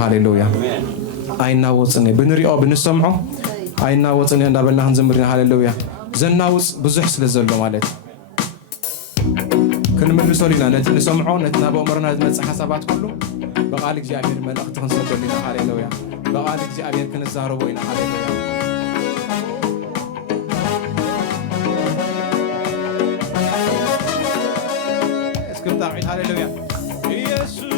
ሃሌሉያ ኣይናወፅኒ ብንሪኦ ብንሰምዖ ኣይናወፅኒ እንዳበልና ክንዝምርና ሃሌሉያ ዘናውፅ ብዙሕ ስለ ዘሎ ማለት ክንምልሰሉ ኢና ነቲ ንሰምዖ ነቲ ናብ ኣእምሮና ዝመፅእ ሓሳባት ኩሉ በቃል እግዚኣብሔር መልእኽቲ ክንሰደሉ ኢና ሃሌሉያ በቃል እግዚኣብሔር ክንዛረቦ ኢና ሃሌሉያ እስክም ጣዕሚት ሃሌሉያ ኢየሱስ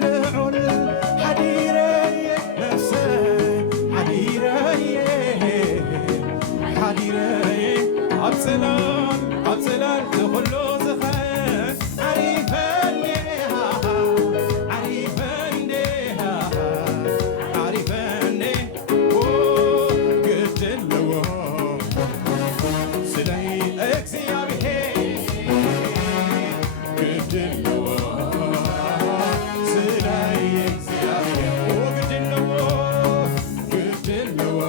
تلعل حديري نفسي حديري حديري عبسلال لخلو زخان عريفني عريفني عريفني قد اللو سلي اكسيابي قد اللو سلي اكسيابي وقد اللو قد اللو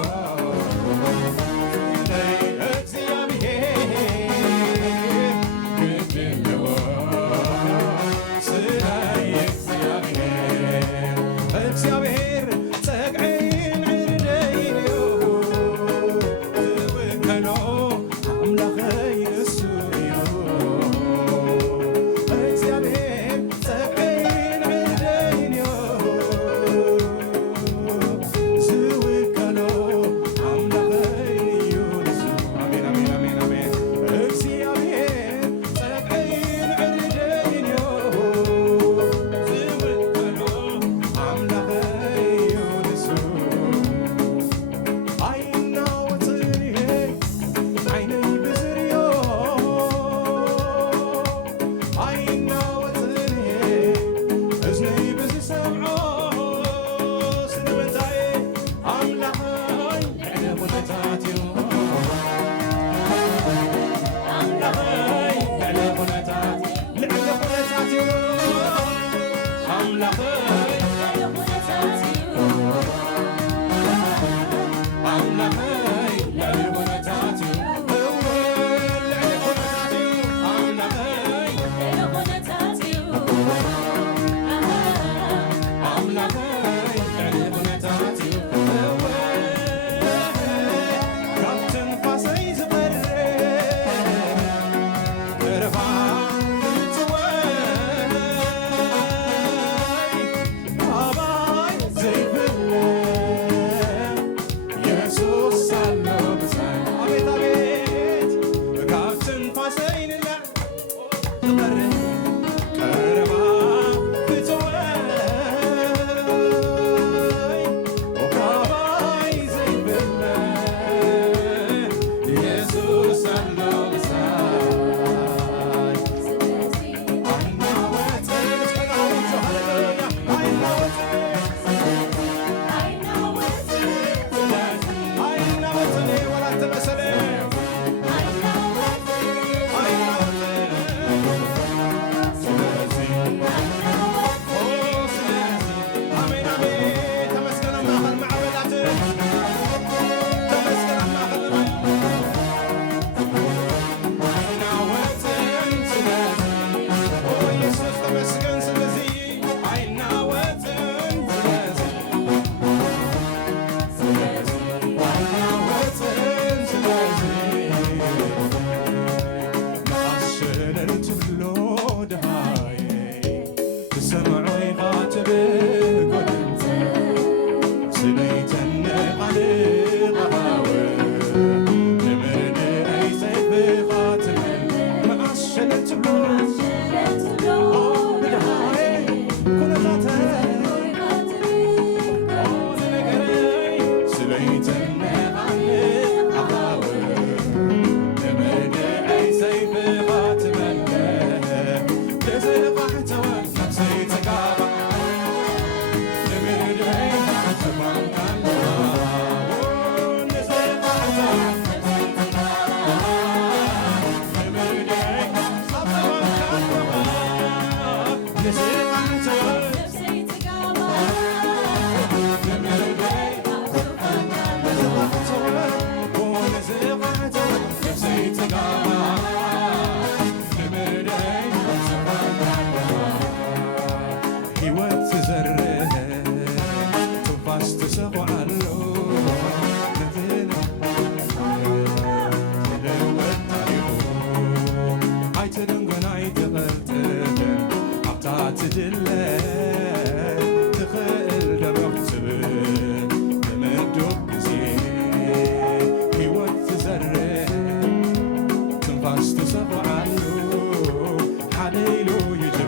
Hallelujah,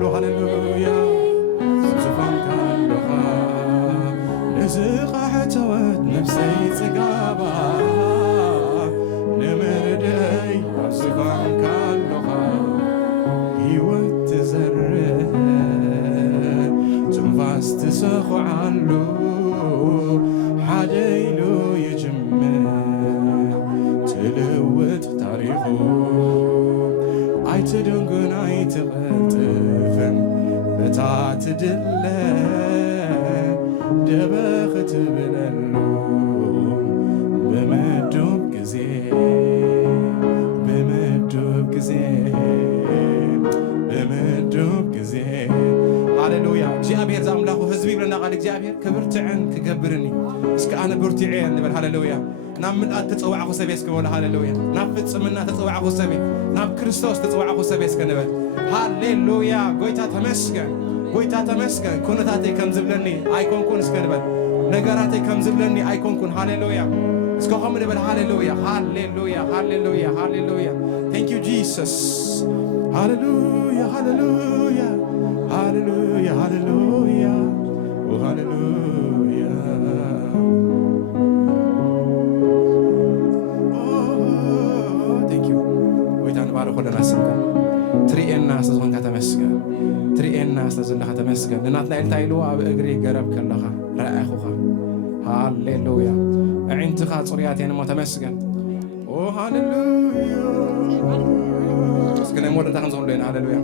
በሎ ሃሌሉያ ዙፋንካ ኣለኻ ንዝኻሕተወት ነፍሰይ ጽጋባ ንምርደይ ኣብ ዙፋንካ ኣለኻ ሕይወት ትዘርእ ትንፋስ ትሰኹዓሉ ሓደ ኢሉ ይጅምር ትልውጥ ታሪኹ ኣይትድንግን ኣይትቐልጥፍን በታ ትድለ ደበኽ ትብለሉ ብምዱብ ጊዜ ብምዱብ ጊዜ ብምዱብ ጊዜ ሃሌሉያ እግዚአብሔር ዘአምላኹ ህዝቢ ይብለና ቃል እግዚአብሔር ክብርትዕን ክገብርኒ እስከ ኣነ ብርቲዐ ንበል ሃሌሉያ ናብ ምልኣት ተፀዋዕኹ ሰበ እስከበሎ ሃሌሉያ ናብ ፍጽምና ተፀዋዕኹ ሰበ ናብ ክርስቶስ ተፀዋዕኹ ሰበ እስከ ንበል ሃሌሉያ ጎይታ ተመስገን ጎይታ ተመስገን ኩነታተይ ከም ዝብለኒ ኣይኮንኩን እስከ ንበል ነገራተይ ከም ዝብለኒ ኣይኮንኩን ሃሌሉያ እስከ ኸም ንበል ሃሌሉያ ሃሌሉያ ሃሌሉያ ሃሌሉያ ታንክ ዩ ጂሰስ ሃሌሉያ ሃሌሉያ ሃሌሉያ ሃሌሉያ ሃሌሉያ ታንክ ዩ ጎይታ ንባረኽ ለና ስምካ ትርኤና ስለዝኾንካ ተመስገን ትርኤና ስለዘለኻ ተመስገን ንናትና ኢልታ ኢልዎ ኣብ እግሪ ገረብ ከለኻ ረኣኹኻ ሃሌሉያ ኣዒንትኻ ጽሩያት እየን እሞ ተመስገን ሃሌሉያ እስኪ ናይ ሞደታ ክንዘኽሎ ኢና ሃሌሉያ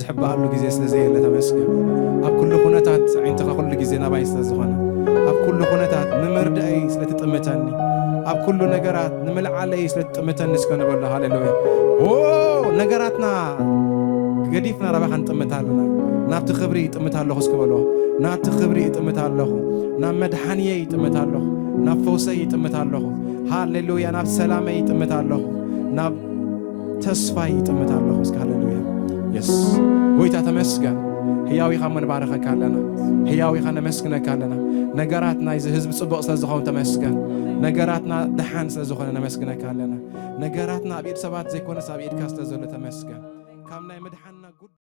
ዝሕባሉ ግዜ ስለዘየለ ተመስገን ኣብ ኩሉ ኩነታት ዓይንትኻ ኩሉ ግዜ ናባይ ስለዝኾነ ኣብ ኩሉ ኩነታት ንምርዳይ ስለትጥምተኒ ኣብ ኩሉ ነገራት ንምልዓለይ ስለትጥምተኒ እስከ ንበሎ ሃሌሉያ ነገራትና ገዲፍና ረባኻ ንጥምት ኣለና ናብቲ ክብሪ ይጥምት ኣለኹ እስክበሎ ናብቲ ክብሪ ይጥምት ኣለኹ ናብ መድሓንየ ይጥምት ኣለኹ ናብ ፈውሰይ ይጥምት ኣለኹ ሃሌሉያ ናብ ሰላመይ ይጥምት ኣለኹ ናብ ተስፋይ ይጥምት ኣለኹ እስከ ሃሌሉያ የስ ጎይታ ተመስገን ሕያው ኢኻ መንባረኸካ ኣለና ሕያው ኢኻ ነመስግነካ ኣለና ነገራትና እዚ ህዝቢ ጽቡቕ ስለዝኸውን ተመስገን ነገራትና ድሓን ስለዝኾነ ነመስግነካ ኣለና ነገራትና ኣብ ኢድ ሰባት ዘይኮነስ ኣብ ኢድካ ስለዘሎ ተመስገን ካብ ናይ ምድሓን